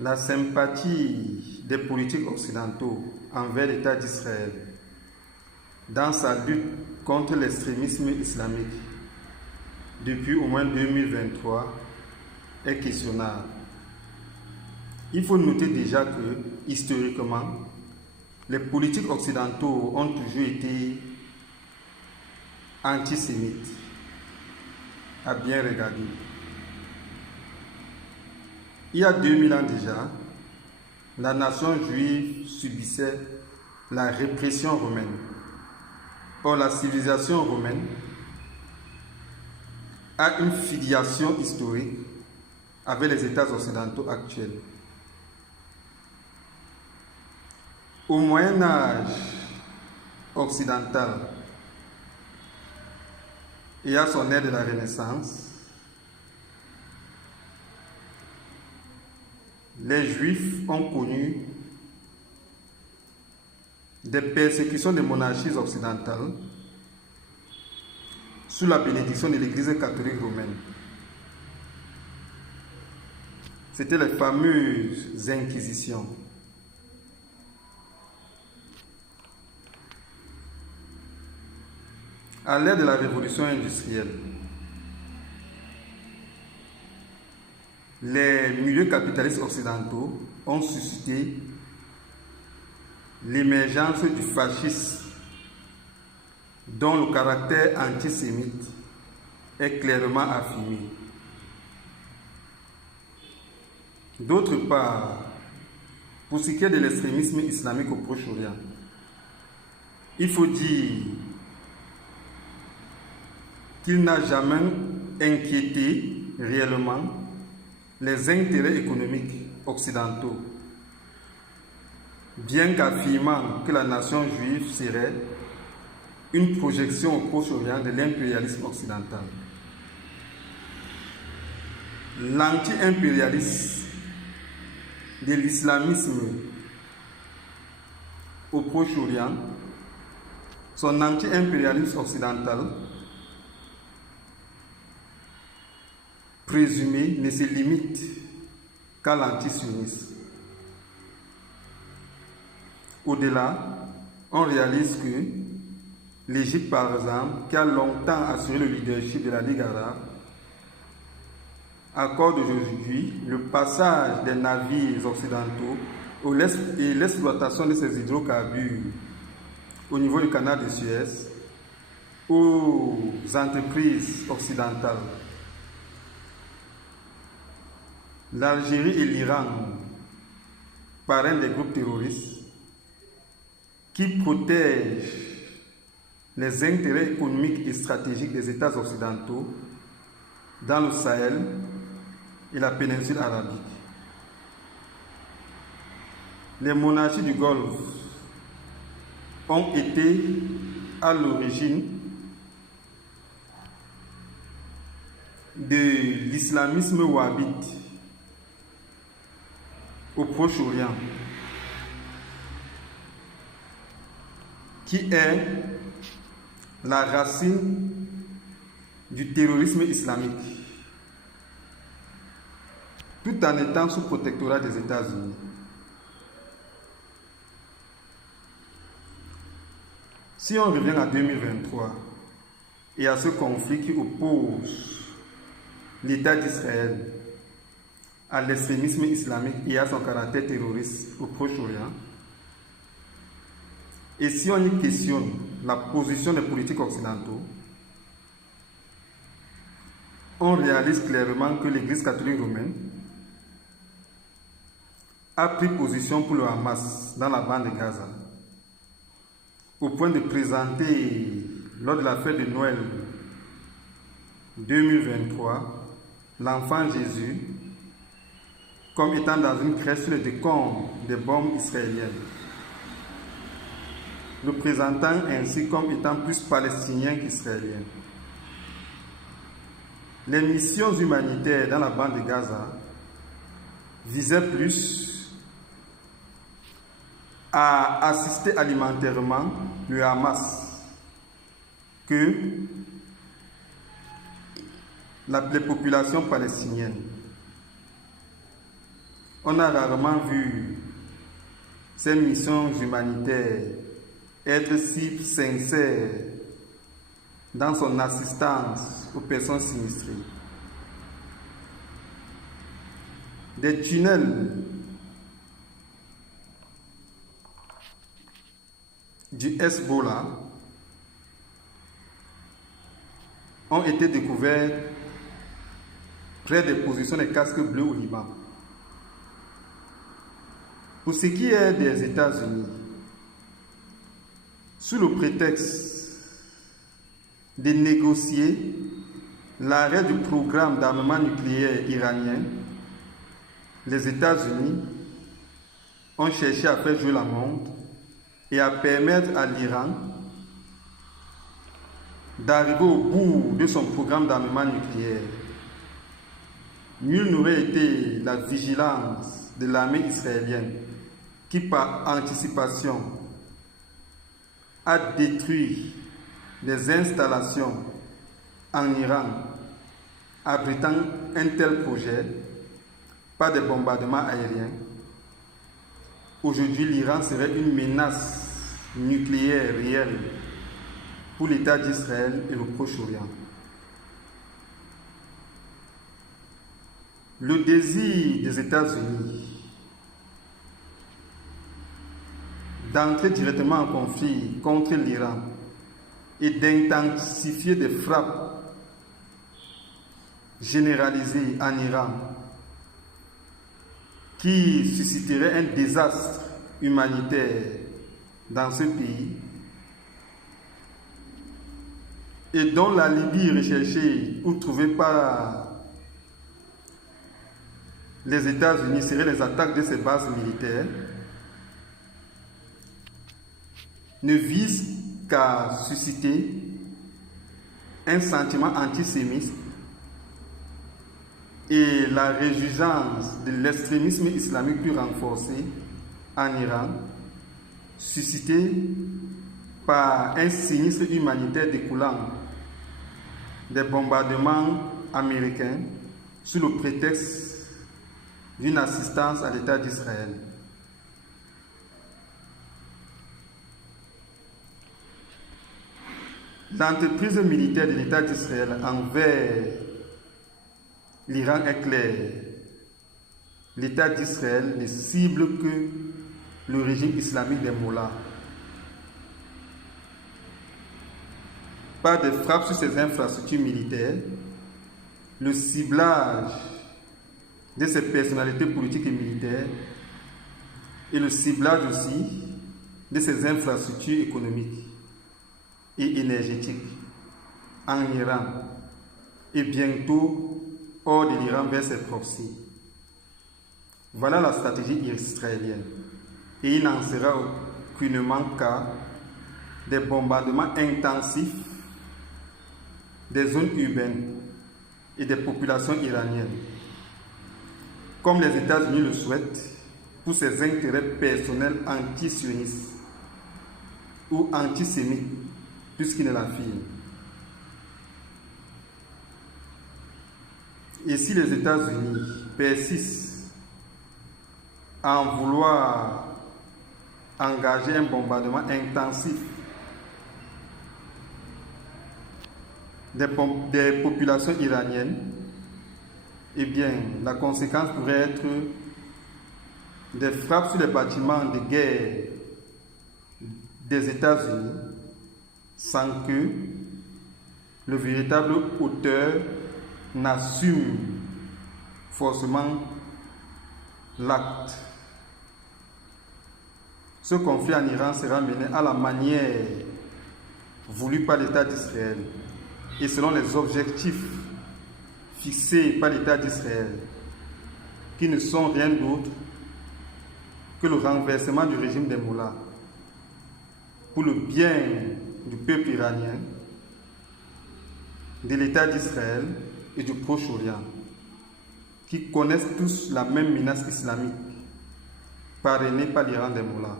La sympathie des politiques occidentaux envers l'État d'Israël dans sa lutte contre l'extrémisme islamique depuis au moins 2023 est questionnable. Il faut noter déjà que, historiquement, les politiques occidentaux ont toujours été antisémites, à bien regarder. Il y a 2000 ans déjà, la nation juive subissait la répression romaine. Or, la civilisation romaine a une filiation historique avec les États occidentaux actuels. Au Moyen Âge occidental et à son ère de la Renaissance, les Juifs ont connu des persécutions des monarchies occidentales sous la bénédiction de l'Église catholique romaine. C'était les fameuses inquisitions. À l'ère de la révolution industrielle, les milieux capitalistes occidentaux ont suscité l'émergence du fascisme, dont le caractère antisémite est clairement affirmé. D'autre part, pour ce qui est de l'extrémisme islamique au Proche-Orient, il faut dire qu'il n'a jamais inquiété réellement les intérêts économiques occidentaux, bien qu'affirmant que la nation juive serait une projection au Proche-Orient de l'impérialisme occidental. L'anti-impérialisme de l'islamisme au Proche-Orient, son anti-impérialisme occidental présumé ne se limite qu'à l'antisionisme. Au-delà, on réalise que l'Égypte, par exemple, qui a longtemps assuré le leadership de la Ligue arabe, accorde aujourd'hui le passage des navires occidentaux et l'exploitation de ces hydrocarbures au niveau du canal de Suez aux entreprises occidentales. L'Algérie et l'Iran parrainent des groupes terroristes qui protègent les intérêts économiques et stratégiques des États occidentaux dans le Sahel et la péninsule arabique. Les monarchies du Golfe ont été à l'origine de l'islamisme wahhabite au Proche-Orient, qui est la racine du terrorisme islamique, tout en étant sous protectorat des États-Unis. Si on revient à 2023 et à ce conflit qui oppose l'État d'Israël à l'extrémisme islamique et à son caractère terroriste au Proche-Orient, et si on y questionne la position des politiques occidentaux, on réalise clairement que l'Église catholique romaine a pris position pour le Hamas dans la bande de Gaza, au point de présenter, lors de la fête de Noël 2023, l'enfant Jésus comme étant dans une crèche sur le décombres des bombes israéliennes, le présentant ainsi comme étant plus palestinien qu'israélien. Les missions humanitaires dans la bande de Gaza visaient plus à assister alimentairement le Hamas que les populations palestiniennes. On a rarement vu ces missions humanitaires être si sincères dans son assistance aux personnes sinistrées. Des tunnels du Hezbollah ont été découverts près des positions des casques bleus au Liban. Pour ce qui est des États-Unis, sous le prétexte de négocier l'arrêt du programme d'armement nucléaire iranien, les États-Unis ont cherché à faire jouer la montre et à permettre à l'Iran d'arriver au bout de son programme d'armement nucléaire. Nul n'aurait été la vigilance de l'armée israélienne qui, par anticipation, a détruit des installations en Iran abritant un tel projet par des bombardements aériens. Aujourd'hui, l'Iran serait une menace nucléaire réelle pour l'État d'Israël et le Proche-Orient. Le désir des États-Unis d'entrer directement en conflit contre l'Iran et d'intensifier des frappes généralisées en Iran qui susciteraient un désastre humanitaire dans ce pays et dont l'alibi recherché ou trouvé par les États-Unis serait les attaques de ces bases militaires, ne vise qu'à susciter un sentiment antisémite et la résurgence de l'extrémisme islamique plus renforcé en Iran, suscité par un sinistre humanitaire découlant des bombardements américains sous le prétexte d'une assistance à l'État d'Israël. L'entreprise militaire de l'État d'Israël envers l'Iran est claire. L'État d'Israël ne cible que le régime islamique des mollahs. Par des frappes sur ses infrastructures militaires, le ciblage de ses personnalités politiques et militaires et le ciblage aussi de ses infrastructures économiques et énergétiques en Iran et bientôt hors de l'Iran vers ses proxys. Voilà la stratégie israélienne et il n'en sera aucunement cas des bombardements intensifs des zones urbaines et des populations iraniennes, comme les États-Unis le souhaitent pour ses intérêts personnels anti-sionistes ou antisémites, puisqu'ils ne l'affirment. Et si les États-Unis persistent à en vouloir engager un bombardement intensif des populations iraniennes, eh bien, la conséquence pourrait être des frappes sur les bâtiments de guerre des États-Unis sans que le véritable auteur n'assume forcément l'acte. Ce conflit en Iran sera mené à la manière voulue par l'État d'Israël et selon les objectifs fixés par l'État d'Israël, qui ne sont rien d'autre que le renversement du régime des mollahs pour le bien du peuple iranien, de l'État d'Israël et du Proche-Orient, qui connaissent tous la même menace islamique parrainée par l'Iran des mollahs.